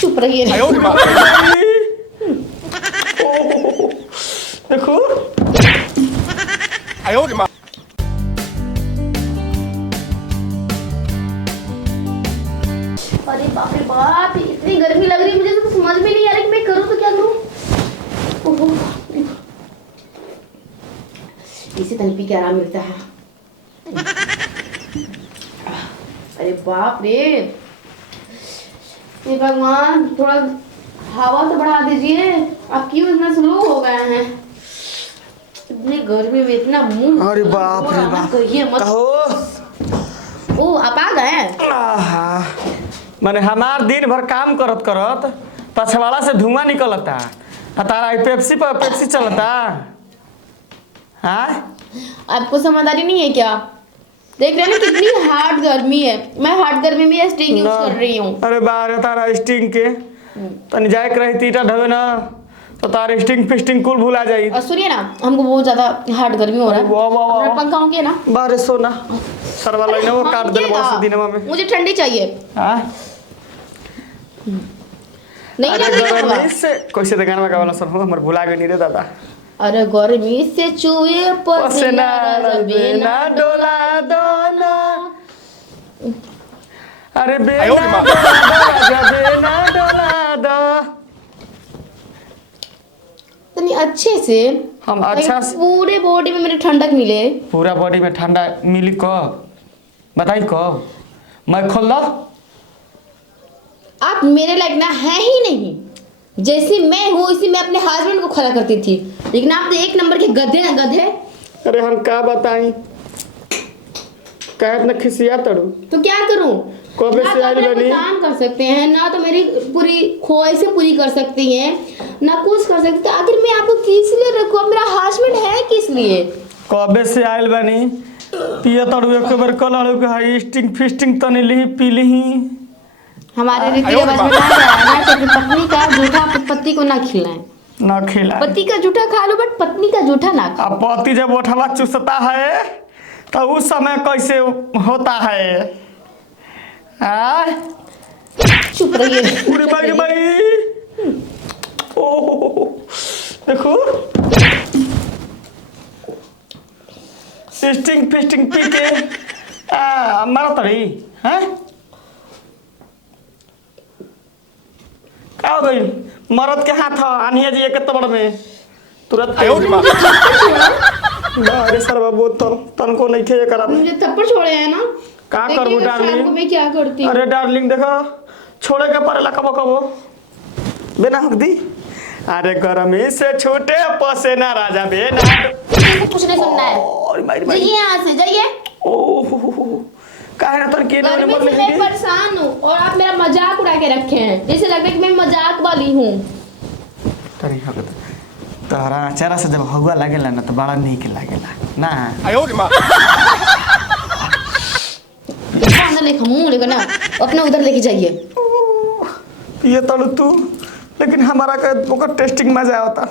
चुप रहिए। देखो अरे बाप रे बाप, इतनी गर्मी लग रही है मुझे तो समझ में नहीं आ रहा कि मैं करूँ तो क्या करूँ। ओहो, इसे तनी पी के आराम मिलता है। अरे बाप रे, हे भगवान, थोड़ा हवा तो बढ़ा दीजिए। आप क्यों इतना स्लो हो गए हैं? इतनी गर्मी में इतना मुंह। अरे बाप रे बाप, कहिए मत। कहो। ओ, आप आ गए? माने हमार दिन भर काम करत करत पछवाड़ा से धुआं निकलता, तारा पेप्सी पर पेप्सी चलता। हाँ, आपको समझदारी नहीं है क्या? देख रहे हैं ना कितनी हार्ड गर्मी है। मैं हार्ड गर्मी में स्टिंग यूज कर रही हूँ। अरे बारे तारा स्टिंग के तनी जाए के रही तीटा ढवे ना तो तार स्टिंग फिस्टिंग कुल भुला जाई। और सुनिए ना, हमको बहुत ज्यादा हार्ड गर्मी हो रहा है। वाह वाह वाह, पंखा हो गया ना बारे सोना सरवा लेने वो काट दे बहुत दिनवा में। मुझे ठंडी चाहिए। हां, नहीं ना से कैसे दुकान में कावला सर हमर भुला गई नहीं रे दादा। अरे गर्मी से चूहे पसीना बेना डोला दोना, अरे बेना डोला दो तनी अच्छे से। हम अच्छा से पूरे बॉडी में मेरे ठंडक मिले। पूरा बॉडी में ठंडा मिली कब बताई कब? मैं खोल लो। आप मेरे लायक ना है ही नहीं। जैसी मैं हूँ इसी मैं अपने हस्बैंड को खड़ा करती थी, लेकिन आप तो एक नंबर के गधे ना गधे। अरे हम क्या बताई, कहे इतना खिसिया तड़ू तो क्या करूं? कबे ना से तो आई अपना बनी? काम कर सकते हैं, ना तो मेरी पूरी ख्वाहिशें पूरी कर सकती हैं, ना कुछ कर सकते। आखिर मैं आपको किस लिए रखूं? अब मेरा हस्बैंड है किस लिए? कबे से आइल बनी पिया तड़ू एक बार कलड़ू के हाई स्टिंग फिस्टिंग तनी लिही पी लिही। हमारे रीति रिवाज में कहा गया है ना कि अपनी पत्नी का जूठा पति को ना खिलाएं। ना खिला पति का जूठा खा लो बट पत्नी का जूठा ना खाओ। अब पति जब उठवा चुसता है तो उस समय कैसे होता है? चुप रहिए। पूरी बाई बाई ओह देखो स्टिंग फिस्टिंग पी के मारा तड़ी हैं। क्या हो गई? मरद के हाथ आनिया जी के तबड़ में तुरंत अरे सर बाबू तन को नहीं खे करा मुझे थप्पड़ छोड़े हैं ना। का करबू डार्लिंग? मैं क्या करती हूँ? अरे डार्लिंग देखो छोड़े के पड़ेला कबो कबो बिना हक दी। अरे गरमी से छूटे पसेना राजा बेना। कुछ नहीं सुनना है। जाइए यहाँ से जाइए। ओह काहे ना तन के ने गर्मी से मैं परेशान हूँ और आप मेरा मजाक उड़ा के रखे हैं। जैसे लग रहा है कि मैं मजाक वाली हूँ। तरी हक तोहरा चेहरा से जब हवा लागेला ना तो बड़ा नीक लागेला ना। अंदर लेके मुंह लेकर ना अपना उधर लेके जाइए। ये तड़ू तू, लेकिन हमारा का टेस्टिंग मजा आता।